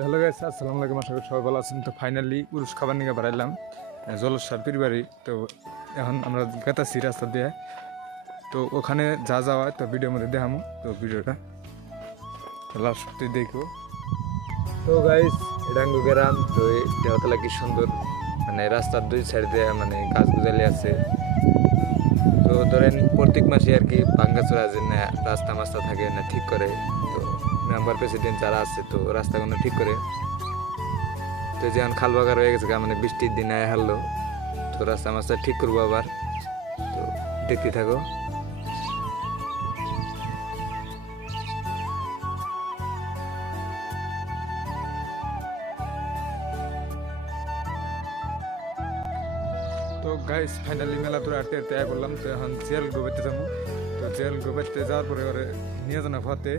Hello guys, আসসালামু আলাইকুম। আশা করি সবাই ভালো আছেন। তো ফাইনালি পুরুষ খাবার নিয়ে বাড়াইলাম জলসার পীর বাড়ি। তো এখন আমরা গেতাছি রাস্তা দিয়ে। তো ওখানে যা যাওয়া তো ভিডিওর মধ্যে দেখামো। তো ভিডিওটা লাস্ট দেখো। তো গাইস, এটা গ্রাম। তো দেহতলা কি সুন্দর, মানে রাস্তার দুই সাইড দিয়ে মানে গাছ গুজালি আছে। তো ধরেন প্রত্যেক মাসে আর কি ভাঙ্গাচোরা যে না রাস্তা মাস্তা থাকে না ঠিক করে। তো মেম্বার প্রেসিডেন্ট যারা আছে তো রাস্তাগুলো ঠিক করে। তো যেমন খালবাগার হয়ে গেছে মানে বৃষ্টির দিন আয় হারলো। তো রাস্তা মাস্তা ঠিক করবো আবার। তো দেখতে থাকো। তো গাইস ফাইনালি মেলা তোরা আটতে আটতে আয় করলাম। তো এখন জেল গোবাইতে যাবো। তো জেল গোবাইতে যাওয়ার পরে ওরে নিয়ে জানা ফাতে।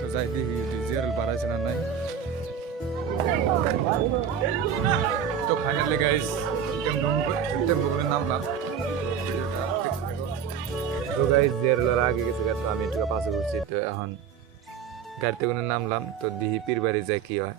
তো যাই দেখি জেল বাড়াইছে না নাই। তো ফাইনালি গাইস টেম্পো করে নামলাম। তো গাইস জেলের আগে গেছে, তো আমি একটু পাশে ঘুরছি। তো এখন গাড়িতে করে নামলাম। তো দিহি পীর বাড়ি যায় কি হয়।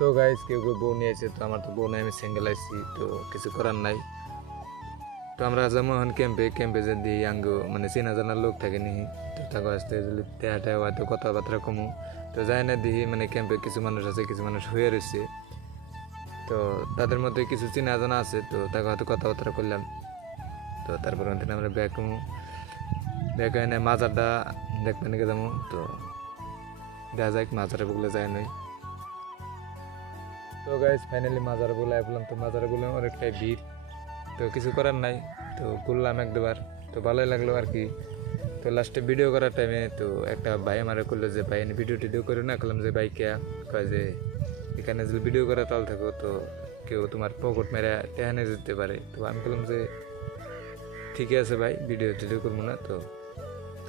তো গাইস কেউ কেউ বউ নিয়ে এসে, তো আমার তো বউ নাই, আমি সিঙ্গেল আইছি। তো কিছু করার নাই। তো আমরা যেমন এখন ক্যাম্পে যে দিই আঙ্গো মানে চেনা জানার লোক থাকে নি। তো তাকে আসতে তেহাটা হয়তো কথাবার্তা কমু। তো যাই না দিই মানে ক্যাম্পে কিছু মানুষ আছে, কিছু মানুষ হয়ে রয়েছে। তো তাদের মধ্যে কিছু চেনা জানা আছে। তো তাকে হয়তো কথাবার্তা করলাম। তো তারপর আমরা ব্যাগ এনে মাজারটা দেখতে নাকি যাবো। তো দেখা যাক মাজারে বলে যায় নই। তো গাইজ ফাইনালি মাজার বলে বললাম। তো মাজারে বললাম অনেকটাই ভিড়। তো কিছু করার নাই। তো ঘুরলাম এক দুবার। তো ভালোই লাগলো আর কি। তো লাস্টে ভিডিও করার টাইমে তো একটা ভাই আমারে করলো যে ভাই ভিডিও টিডিও করে না। করলাম যে ভাই কে কয় যে এখানে যদি ভিডিও করা তাল থাকো তো কেউ তোমার পকেট মেরে টেহানে যেতে পারে। তো আমি বললাম যে ঠিকই আছে ভাই, ভিডিও টিডিও করবো না। তো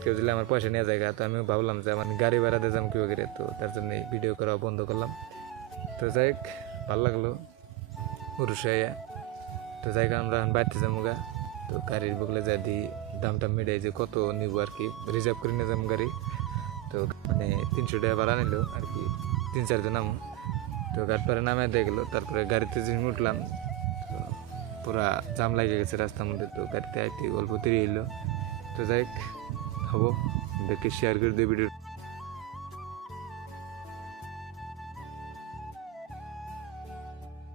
কেউ দিলে আমার পয়সা নিয়ে যায়। তো আমিও ভাবলাম যে আমার গাড়ি ভাড়াতে যাম কেউ করে। তো তার জন্য ভিডিও করা বন্ধ করলাম। তো যাই হোক ভালো লাগলো উরুষাইয়া। তো জায়গা আমরা বাড়তে যাবো গা। তো গাড়ির বগলে যাই দিই দামটা মিটাই যে কত নিব আর কি। রিজার্ভ করে নিয়ে যাবো গাড়ি। তো মানে 300 টাকা ভাড়া নিল আর কি, 3-4 জন নামো। তো গাড়ি পরে নামে দিয়ে গেলো। তারপরে গাড়িতে যখন উঠলাম তো পুরা জাম লাগে গেছে রাস্তার মধ্যে। তো গাড়িতে আইতে অল্প দেরি হইলো। তো যাই হোক হবো দেখে শেয়ার করে দিই ভিডিও।